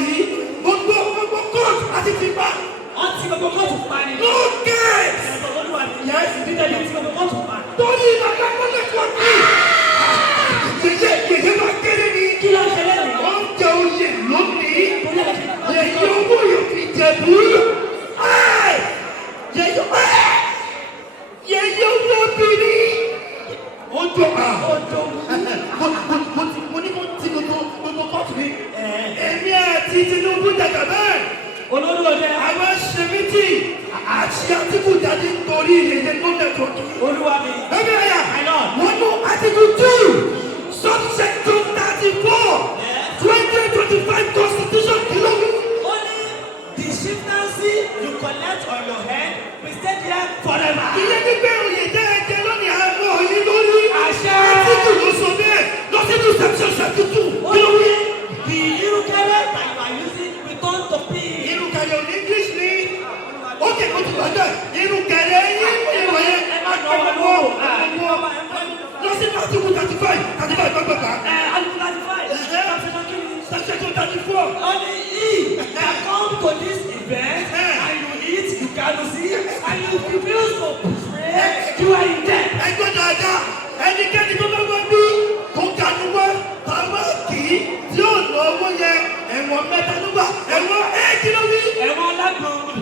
yìí gbogbo kóòtù àti tìpa. Wọ́n ti gbogbo kóòtù pa ni. No case. Ẹ̀sọ́ olúwa ni. Ìyá ẹ̀sìn dídá yìí ti gbogbo kóòtù pa. Torí ìlànà mọ́lẹ̀ kan ní. Yèyé máa kéré ni. Kí ló ń ṣẹlẹ̀ ní? Wọ́n ń jẹ oyè lónìí. Yèyé owó yóò fi jẹ̀bú. Yèyé owó obìnrin. Ó jọ mo ní kó ti gbogbo kóòtù mi. Èmi àti Tinubu dàgbà bẹ́ẹ̀. Olórí ọdẹ. Àwọn ṣe mítì àti Àtíkù jáde nítorí ìyẹn tó lẹ́tọ̀ọ́ kí. Olúwa mi. Ẹbí ẹ̀yà wọ́n mú Article 2 subsection 34 2025 constitution kìlọ́mù. Only the chieftaincy you collect on your head will stay there forever. Ìyẹn nígbà òye jẹ́ ẹ̀jẹ̀ lónìí àmọ́ òyìn lórí. Àṣẹ. Article ló sọ bẹ́ẹ̀ lọ sí ní section 72 kìlọ́mù. The irukere that you are using return to me. Irukere ò ní English ni. Ó kè kó ti gbàgbé irukere yín ìwọ̀nyẹn. Ẹ má nọ wọn wọ. Lọ sí Article 35 gbàgbàgbà. Article 35. Section 34. Only he that come to this event and you eat, you cannot see, and you refuse to pray, you are in debt. Ẹgbẹ́ dáadáa, ẹnikẹ́ni tó bá wá bí tó kanu wá, tàwa kì í tí ó lọ owó yẹ ẹ̀wọ̀n mẹ́ta ló wà, ẹ̀wọ̀n éèkì ló wí. Ẹ̀wọ̀n lágbọ̀n.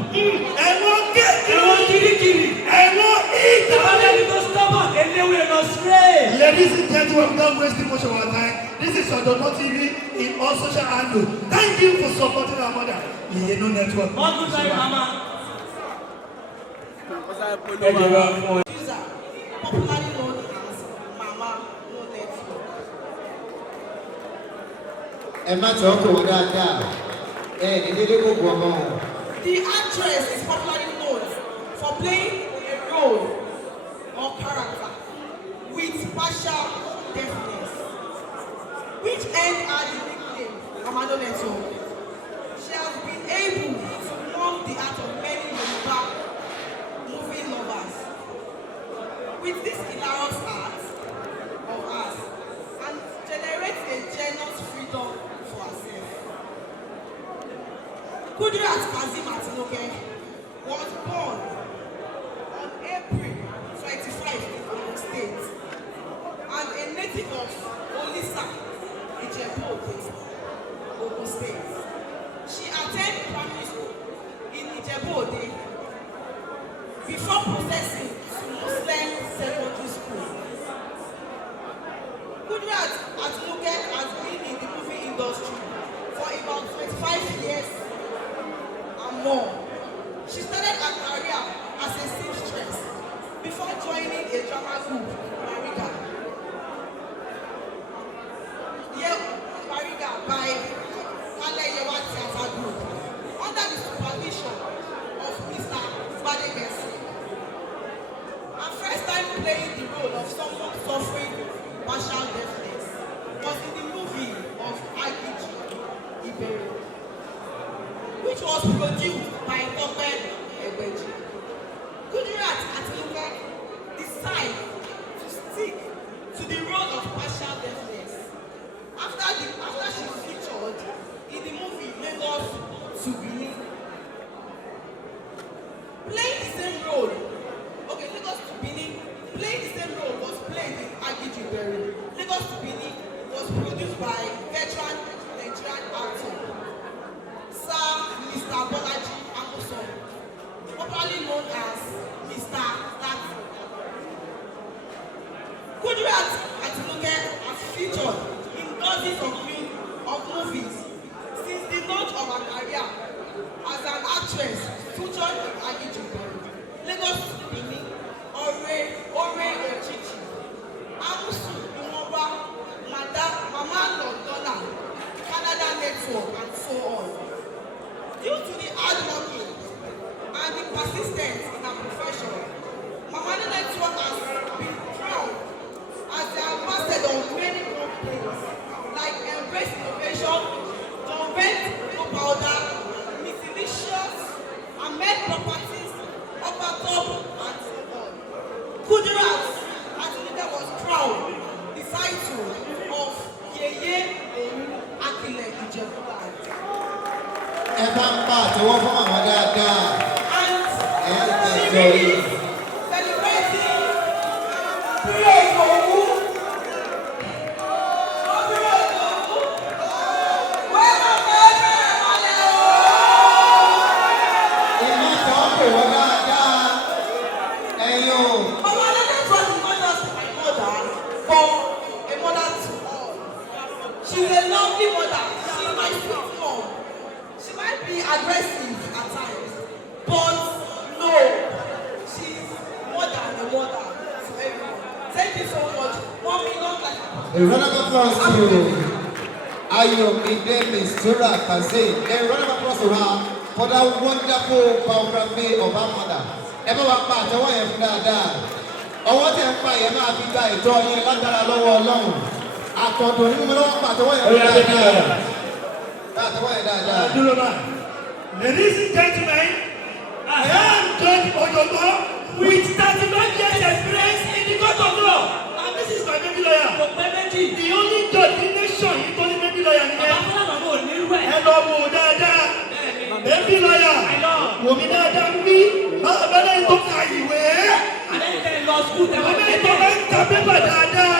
Ẹ̀wọ̀n kéèkì ló Ẹ̀wọ̀n wí. kirikiri. Ẹ̀wọ̀n ìgbà ló wí. Ẹ̀wọ̀n tó stubborn, eléwé lọ stray. Ladies and gentlemen, without wasting much of our time, this is GboahTv in all social handles. Thank you for supporting our mother. Yeye no network. One good time, mama. User, popularly known as Mama No Network. Ẹ má tọ́ kò wọ́n dáadáa. Ní dédé kò gbọ́ ọmọ wọn. The actress is popularly known for playing a role or character with partial deafness, which earned her the nickname Mama No Network. She has been able to warm the heart of many Yoruba movie lovers with this hilarious art of us and generates a generous freedom for herself. Kudirat Kazeem Atinoke was born on April 25 in Ogun State and a native of Olisa, Ijebu-Ode, Ogun State. She attended primary school in Ijebu-Ode before processing to Muslim secondary school. Kudirat Atinoke has been in the movie industry for about 25 years and more. She started her career as a seamstress before joining a drama group, Mariga. Mariga by Kaleyewa Theatre Group under the supervision of Mr. Badegesi. Her first time playing the role of someone suffering partial deafness was in the movie of Agiji Iberi, which was produced by Tope Egbeji. Kudirat Atinoke decided to stick to the role of partial deafness after she featured in the movie Lagos to Benin. Playing the same role, Lagos to Benin, playing the same role was played in Agiji Iberi. Lagos to Benin was produced by veteran Nigerian actor Sir Mr. Bolaji Amuson, popularly known as Mr. Lati. Kudirat Atinoke has featured in dozens of movies since the launch of her career as an actress featured in Agiji Iberi, Lagos to Benin, Ore Ochichi, Amusu Iwonba, Mama Londona, Canada Network, and so on. Due to the hard working and the persistence in her profession, Mama No Network has been proud as the ambassador of many companies like Embrace Innovation, John Bent No Powder, Miss Delicious, Ahmed Properties, Upper Top, and so on. Kudirat Atinoke was proud the title of Yeye Akile Ijebu-Ode. ẹ bá ń pa àtẹ́wọ́ fún àwọn dáadáa. Ẹ ẹ jọ yìí. Celebrating praise for who? Ìmọ̀ ìtàn pè wọ́n dáadáa. Ẹ̀yin o. Mama, let us talk not just my mother, but a mother to all. She's a lovely mother. She's my sweet mom. She might be aggressive at times, but no, she's more than a mother to everyone. Thank you so much. Mommy, not like A round of applause to Ayomide Mistura Kazeem. A round of applause to her for that wonderful biography of her mother. Ẹ bá wa pa àtẹ́wọ́ yẹn fún dáadáa. Ọwọ́ tẹ̀ ń pa yẹn máa fi gba ìtọ́ yẹn látara lọ́wọ́ Ọlọ́run. Àtọ̀dọ̀ nínú mi lọ́wọ́ pa àtẹ́wọ́ yẹn fún dáadáa. Pa àtẹ́wọ́ yẹn dáadáa. Ladies and gentlemen, I am Judge Oyobo with 35 years experience in the court of law. And this is my baby lawyer. The only judge in the nation yìí tó ní baby lawyer nìyẹn. Ẹ lọ wò dáadáa. Baby lawyer. Wò mí dáadáa bí. Báwo bá lẹ́yìn tó ka ìwé? Báwo lẹ́yìn tó bá ń ta pépà dáadáa?